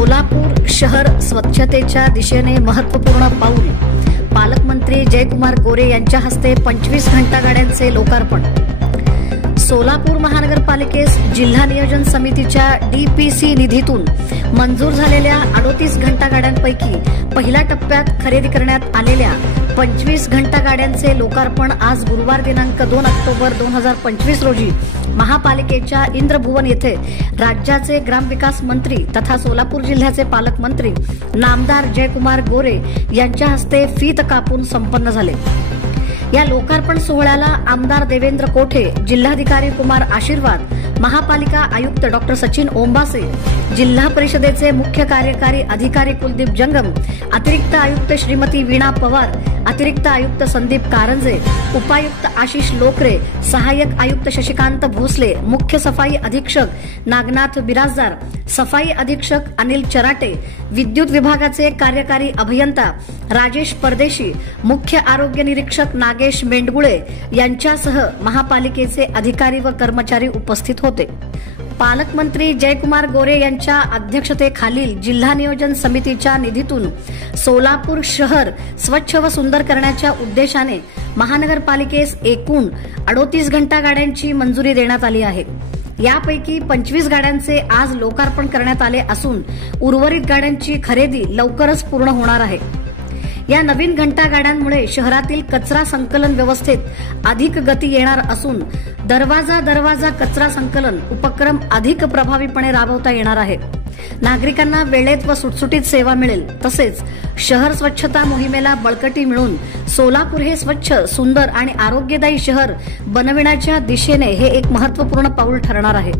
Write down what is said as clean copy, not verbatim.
सोलापूर शहर स्वच्छतेच्या दिशेने महत्त्वपूर्ण पाऊल. पालकमंत्री जयकुमार गोरे यांच्या हस्ते 25 घंटा गाड्यांचे लोकार्पण. सोलापूर महानगरपालिकेस जिल्हा नियोजन समितीच्या डीपीसी निधीतून मंजूर झालेल्या 38 घंटा गाड्यांपैकी पहिल्या टप्प्यात खरेदी करण्यात आलेल्या 25 घंटा गाड्यांचे लोकार्पण आज गुरुवार दिनांक 2 ऑक्टोबर 2025 रोजी महापालिकेच्या इंद्रभुवन येथे राज्याचे ग्रामविकास मंत्री तथा सोलापूर जिल्ह्याचे पालकमंत्री नामदार जयकुमार गोरे यांच्या हस्ते फीत कापून संपन्न झाले. या लोकार्पण सोहळ्याला आमदार देवेंद्र कोठे, जिल्हाधिकारी कुमार आशीर्वाद, महापालिका आयुक्त डॉक्टर सचिन ओंबासे, जिल्हा परिषदेचे मुख्य कार्यकारी अधिकारी कुलदीप जंगम, अतिरिक्त आयुक्त श्रीमती वीणा पवार, अतिरिक्त आयुक्त संदीप कारंजे, उपायुक्त आशिष लोकरे, सहाय्यक आयुक्त शशिकांत भोसले, मुख्य सफाई अधीक्षक नागनाथ बिराजदार, सफाई अधीक्षक अनिल चराटे, विद्युत विभागाचे कार्यकारी अभियंता राजेश परदेशी, मुख्य आरोग्य निरीक्षक नागेश मेंडगुळे यांच्यासह महापालिकेचे अधिकारी व कर्मचारी उपस्थित होते. पालकमंत्री जयकुमार गोरे यांच्या अध्यक्षतेखालील जिल्हा नियोजन समितीच्या निधीतून सोलापूर शहर स्वच्छ व सुंदर करण्याच्या उद्देशाने महानगरपालिकेस एकूण 38 घंटा गाड्यांची मंजुरी देण्यात आली आहे. यापैकी 25 गाड्यांचे आज लोकार्पण करण्यात आले असून उर्वरित गाड्यांची खरेदी लवकरच पूर्ण होणार आहे. या नवीन घंटा गाड्यांमुळे शहरातील कचरा संकलन व्यवस्थेत अधिक गती येणार असून दरवाजा दरवाजा कचरा संकलन उपक्रम अधिक प्रभावीपणे राबवता येणार आहे. नागरिकांना वेळेत व सुटसुटीत सेवा मिळेल. तसेच शहर स्वच्छता मोहिमेला बळकटी मिळून सोलापूर हे स्वच्छ, सुंदर आणि आरोग्यदायी शहर बनविण्याच्या दिशेने हे एक महत्त्वपूर्ण पाऊल ठरणार आहे.